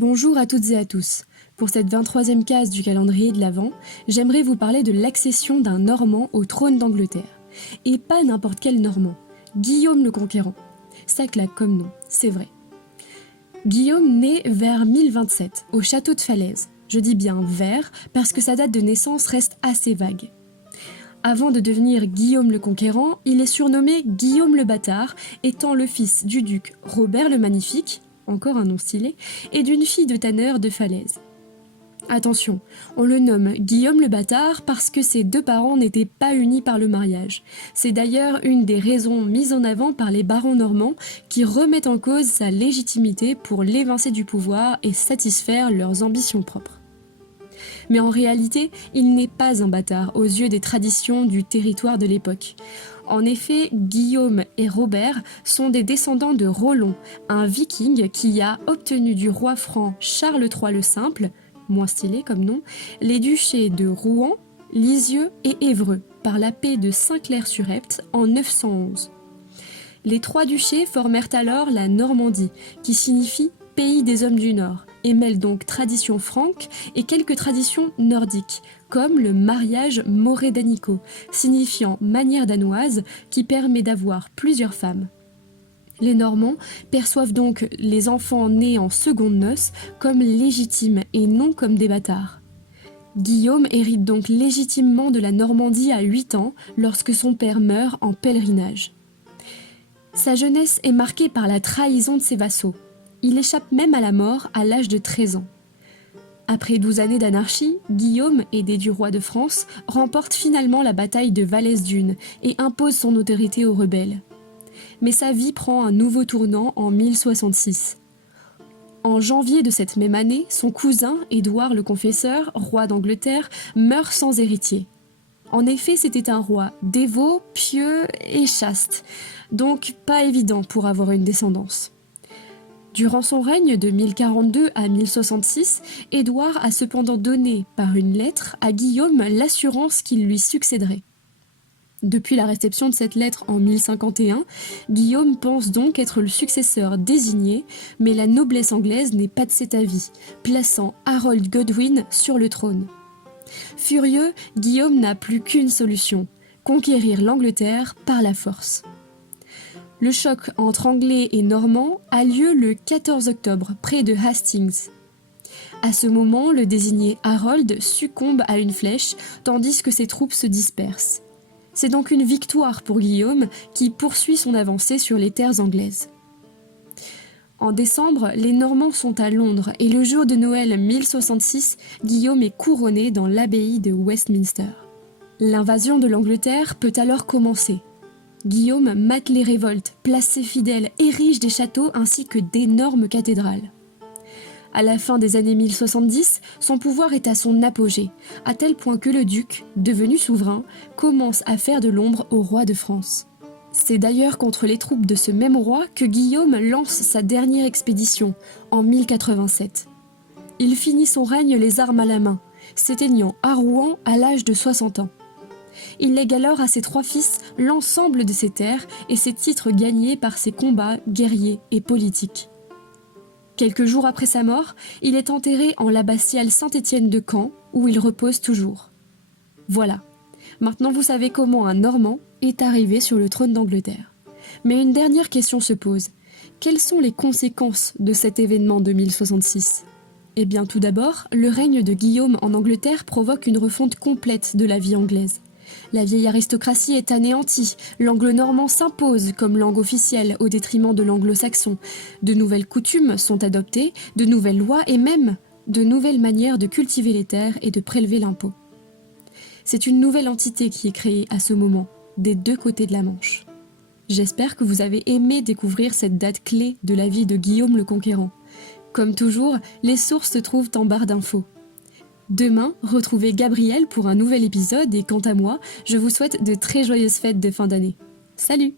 Bonjour à toutes et à tous. Pour cette 23e case du calendrier de l'Avent, j'aimerais vous parler de l'accession d'un Normand au trône d'Angleterre. Et pas n'importe quel Normand, Guillaume le Conquérant. Ça claque comme nom, c'est vrai. Guillaume naît vers 1027, au château de Falaise. Je dis bien vers, parce que sa date de naissance reste assez vague. Avant de devenir Guillaume le Conquérant, il est surnommé Guillaume le Bâtard, étant le fils du duc Robert le Magnifique, encore un nom stylé, et d'une fille de tanneur de Falaise. Attention, on le nomme Guillaume le Bâtard parce que ses deux parents n'étaient pas unis par le mariage. C'est d'ailleurs une des raisons mises en avant par les barons normands qui remettent en cause sa légitimité pour l'évincer du pouvoir et satisfaire leurs ambitions propres. Mais en réalité, il n'est pas un bâtard aux yeux des traditions du territoire de l'époque. En effet, Guillaume et Robert sont des descendants de Rollon, un viking qui a obtenu du roi franc Charles III le Simple, moins stylé comme nom, les duchés de Rouen, Lisieux et Évreux par la paix de Saint-Clair-sur-Epte en 911. Les trois duchés formèrent alors la Normandie, qui signifie « pays des hommes du Nord », et mêle donc tradition franque et quelques traditions nordiques, comme le mariage moret-danico, signifiant manière danoise qui permet d'avoir plusieurs femmes. Les Normands perçoivent donc les enfants nés en seconde noces comme légitimes et non comme des bâtards. Guillaume hérite donc légitimement de la Normandie à 8 ans lorsque son père meurt en pèlerinage. Sa jeunesse est marquée par la trahison de ses vassaux. Il échappe même à la mort à l'âge de 13 ans. Après 12 années d'anarchie, Guillaume, aidé du roi de France, remporte finalement la bataille de Vallès-Dunes et impose son autorité aux rebelles. Mais sa vie prend un nouveau tournant en 1066. En janvier de cette même année, son cousin, Édouard le Confesseur, roi d'Angleterre, meurt sans héritier. En effet, c'était un roi dévot, pieux et chaste, donc pas évident pour avoir une descendance. Durant son règne de 1042 à 1066, Édouard a cependant donné, par une lettre, à Guillaume l'assurance qu'il lui succéderait. Depuis la réception de cette lettre en 1051, Guillaume pense donc être le successeur désigné, mais la noblesse anglaise n'est pas de cet avis, plaçant Harold Godwin sur le trône. Furieux, Guillaume n'a plus qu'une solution, conquérir l'Angleterre par la force. Le choc entre Anglais et Normands a lieu le 14 octobre, près de Hastings. À ce moment, le désigné Harold succombe à une flèche, tandis que ses troupes se dispersent. C'est donc une victoire pour Guillaume, qui poursuit son avancée sur les terres anglaises. En décembre, les Normands sont à Londres et le jour de Noël 1066, Guillaume est couronné dans l'abbaye de Westminster. L'invasion de l'Angleterre peut alors commencer. Guillaume mate les révoltes, place ses fidèles, érige des châteaux ainsi que d'énormes cathédrales. À la fin des années 1070, son pouvoir est à son apogée, à tel point que le duc, devenu souverain, commence à faire de l'ombre au roi de France. C'est d'ailleurs contre les troupes de ce même roi que Guillaume lance sa dernière expédition, en 1087. Il finit son règne les armes à la main, s'éteignant à Rouen à l'âge de 60 ans. Il lègue alors à ses trois fils l'ensemble de ses terres et ses titres gagnés par ses combats guerriers et politiques. Quelques jours après sa mort, il est enterré en l'abbatiale Saint-Étienne de Caen, où il repose toujours. Voilà, maintenant vous savez comment un Normand est arrivé sur le trône d'Angleterre. Mais une dernière question se pose. Quelles sont les conséquences de cet événement de 1066 ? Eh bien tout d'abord, le règne de Guillaume en Angleterre provoque une refonte complète de la vie anglaise. La vieille aristocratie est anéantie, l'anglo-normand s'impose comme langue officielle au détriment de l'anglo-saxon. De nouvelles coutumes sont adoptées, de nouvelles lois et même de nouvelles manières de cultiver les terres et de prélever l'impôt. C'est une nouvelle entité qui est créée à ce moment, des deux côtés de la Manche. J'espère que vous avez aimé découvrir cette date clé de la vie de Guillaume le Conquérant. Comme toujours, les sources se trouvent en barre d'infos. Demain, retrouvez Gabriel pour un nouvel épisode et quant à moi, je vous souhaite de très joyeuses fêtes de fin d'année. Salut!